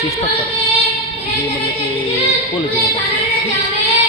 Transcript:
શિસ્ત કરો मतलब कि કે કોલેજોમાં